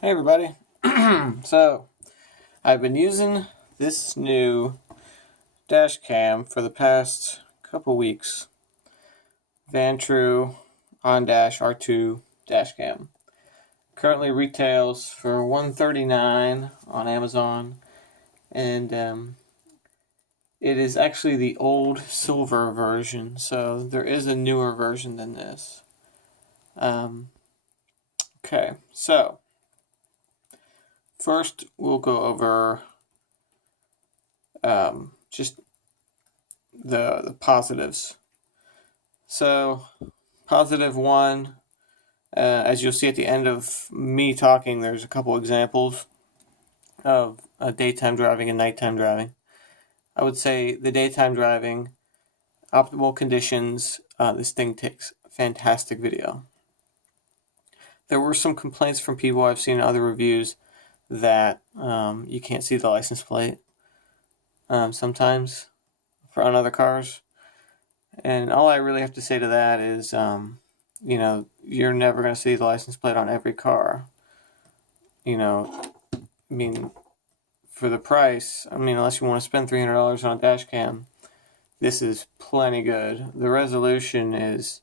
Hey everybody. So, I've been using this new dash cam for the past couple weeks. Vantrue on dash R2 dash cam. Currently retails for $139 on Amazon, and it is actually the old silver version, so there is a newer version than this. Okay, so first we'll go over just the positives. So, positive one, as you'll see at the end of me talking, there's a couple examples of daytime driving and nighttime driving. I would say the daytime driving, optimal conditions, this thing takes fantastic video. There were some complaints from people I've seen in other reviews that you can't see the license plate sometimes on other cars. And all I really have to say to that is, you're never going to see the license plate on every car. For the price, unless you want to spend $300 on a dash cam, this is plenty good. The resolution is,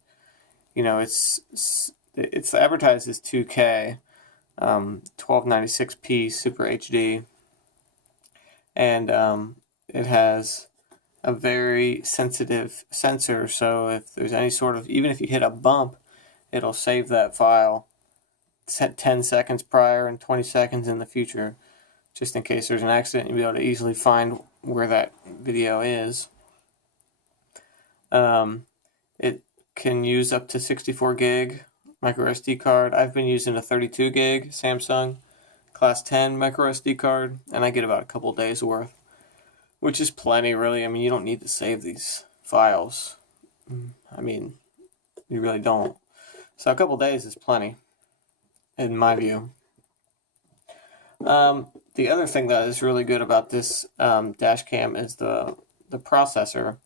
it's advertised as 2K, 1296p Super HD, and it has a very sensitive sensor, so if there's any sort of, even if you hit a bump, it'll save that file 10 seconds prior and 20 seconds in the future, just in case there's an accident. You'll be able to easily find where that video is. It can use up to 64 gig micro SD card. I've been using a 32 gig Samsung Class 10 micro SD card, and I get about a couple days worth, which is plenty, really. You don't need to save these files. You really don't. So a couple days is plenty, in my view. The other thing that is really good about this dash cam is the processor,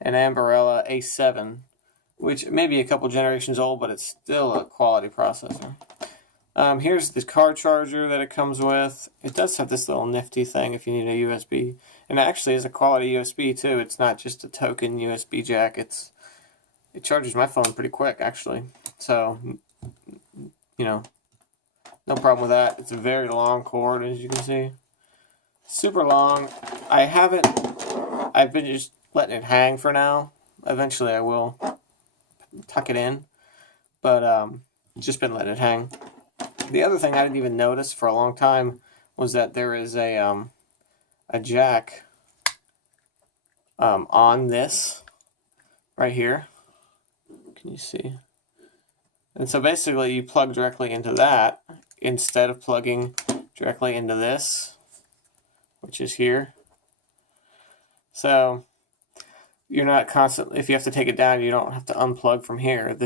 an Ambarella A7, which may be a couple generations old, but it's still a quality processor. Here's the car charger that it comes with. It does have this little nifty thing if you need a USB. And it actually is a quality USB too. It's not just a token USB jack. It charges my phone pretty quick, actually. So, no problem with that. It's a very long cord, as you can see. Super long. I've been just letting it hang for now. Eventually I will tuck it in. But just been letting it hang. The other thing I didn't even notice for a long time was that there is a jack on this right here. Can you see? And so basically you plug directly into that instead of plugging directly into this, which is here. So you're not constantly, if you have to take it down, you don't have to unplug from here.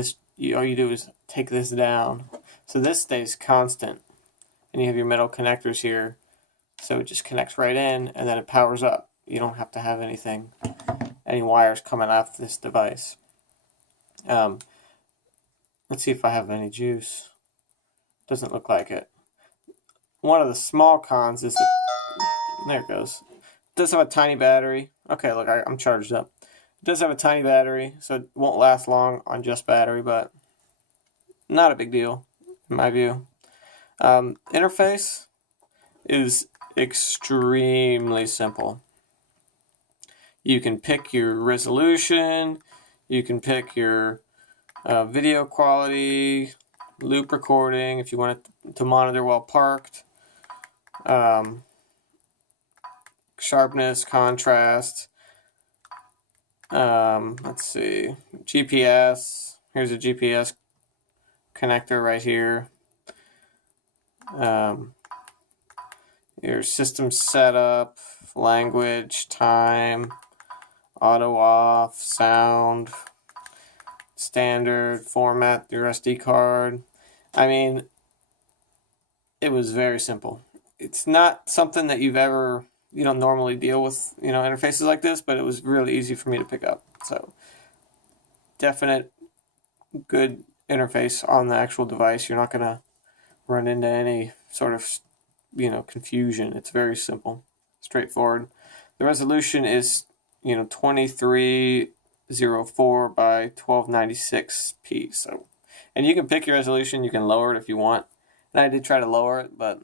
All you do is take this down. So this stays constant. And you have your metal connectors here. So it just connects right in, and then it powers up. You don't have to have any wires coming off this device. Let's see if I have any juice. Doesn't look like it. One of the small cons is that, there it goes. It does have a tiny battery. Okay, look, I'm charged up. It does have a tiny battery, so it won't last long on just battery, but not a big deal, in my view. Interface is extremely simple. You can pick your resolution, you can pick your video quality, loop recording if you want it to monitor while parked, sharpness, contrast, let's see, GPS. Here's a GPS connector right here. Your system setup, language, time, auto off, sound, standard, format your SD card. It was very simple. It's not something that you don't normally deal with, interfaces like this, but it was really easy for me to pick up. So, definite good interface on the actual device. You're not going to run into any sort of, confusion. It's very simple, straightforward. The resolution is, 2304 by 1296p. So, and you can pick your resolution. You can lower it if you want. And I did try to lower it, but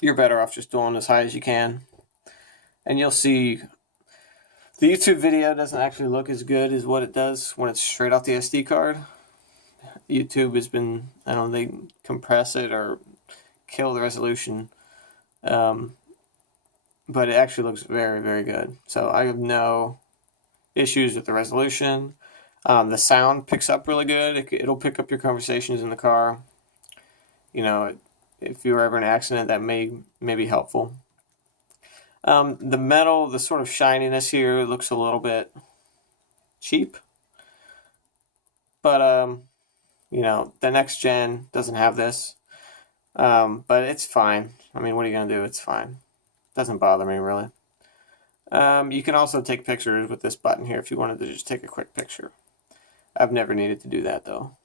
you're better off just doing as high as you can. And you'll see the YouTube video doesn't actually look as good as what it does when it's straight off the SD card. YouTube has been, I don't know, they compress it or kill the resolution. But it actually looks very, very good. So I have no issues with the resolution. The sound picks up really good. It'll pick up your conversations in the car. If you were ever in an accident, that may be helpful. The metal, the sort of shininess here looks a little bit cheap. But, the next gen doesn't have this. But it's fine. I mean, what are you going to do? It's fine. Doesn't bother me, really. You can also take pictures with this button here if you wanted to just take a quick picture. I've never needed to do that, though.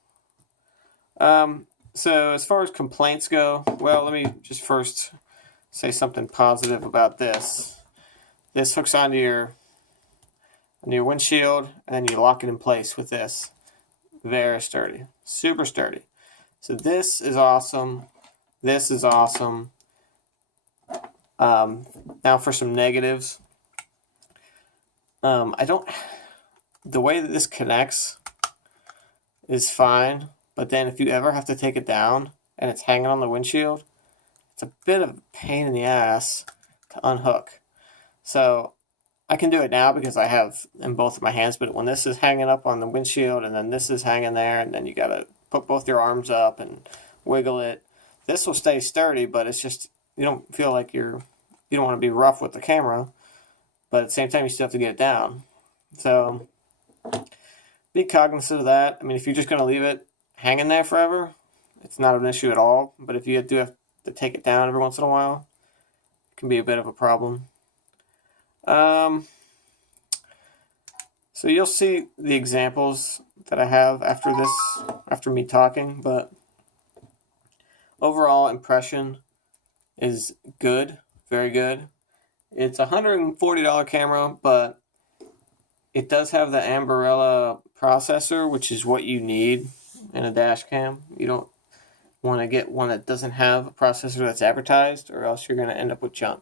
So as far as complaints go, well, let me just first say something positive about this. This hooks onto your windshield, and then you lock it in place with this. Very sturdy. Super sturdy. So this is awesome. This is awesome. Now for some negatives. The way that this connects is fine, but then if you ever have to take it down and it's hanging on the windshield, it's a bit of a pain in the ass to unhook. So I can do it now because I have in both of my hands, but when this is hanging up on the windshield and then this is hanging there and then you gotta put both your arms up and wiggle it, this will stay sturdy, but it's just, you don't feel like you don't want to be rough with the camera, but at the same time you still have to get it down. So be cognizant of that. I mean, if you're just going to leave it hanging there forever, it's not an issue at all. But if you do have to take it down every once in a while, it can be a bit of a problem. So you'll see the examples that I have after me talking, but overall impression is good, very good. It's a $140 camera, but it does have the Ambarella processor, which is what you need in a dash cam. You don't want to get one that doesn't have a processor that's advertised, or else you're going to end up with junk.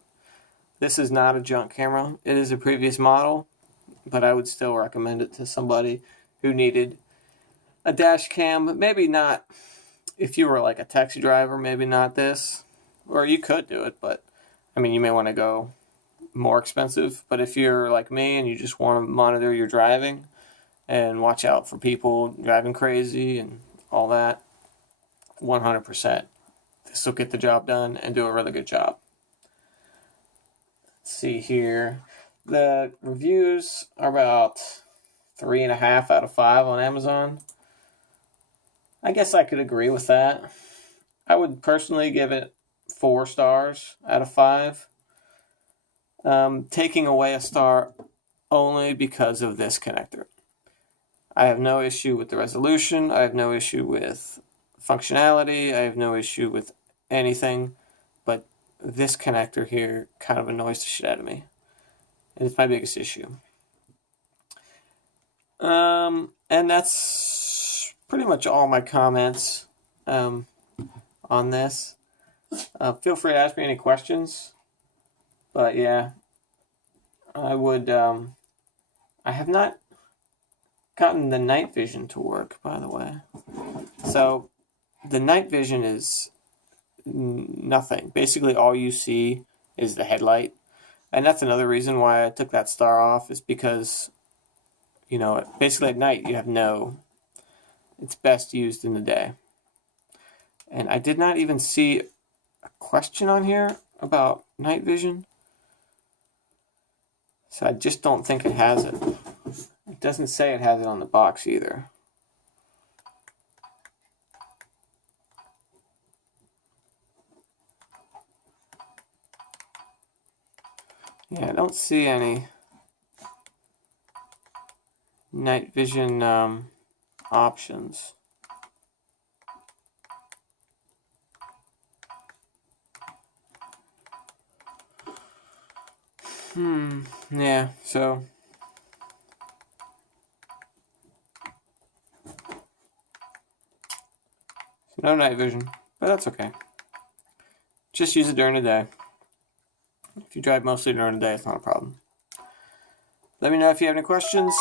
This is not a junk camera. It is a previous model, but I would still recommend it to somebody who needed a dash cam. Maybe not if you were like a taxi driver, maybe not this. Or you could do it, but I mean, you may want to go more expensive. But if you're like me and you just want to monitor your driving and watch out for people driving crazy and all that, 100%. This will get the job done and do a really good job. Let's see here. The reviews are about 3.5 out of 5 on Amazon. I guess I could agree with that. I would personally give it 4 stars out of 5. Taking away a star only because of this connector. I have no issue with the resolution. I have no issue with functionality. I have no issue with anything. But this connector here kind of annoys the shit out of me. And it's my biggest issue. And that's pretty much all my comments on this. Feel free to ask me any questions. But yeah, I would, I have not gotten the night vision to work, by the way. So the night vision is nothing. Basically all you see is the headlight. And that's another reason why I took that star off, is because, basically at night you have it's best used in the day. And I did not even see a question on here about night vision. So I just don't think it has it. It doesn't say it has it on the box either. Yeah, I don't see any night vision options. Yeah, so no night vision, but that's okay. Just use it during the day. If you drive mostly during the day, it's not a problem. Let me know if you have any questions.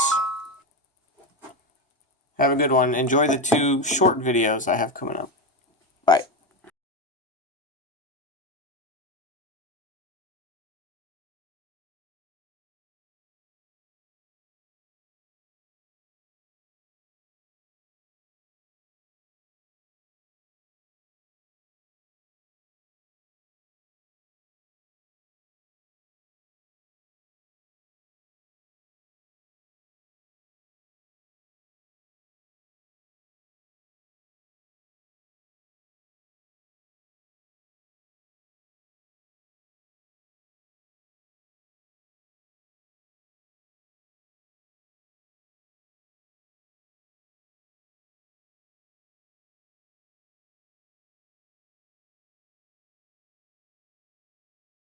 Have a good one. Enjoy the 2 short videos I have coming up.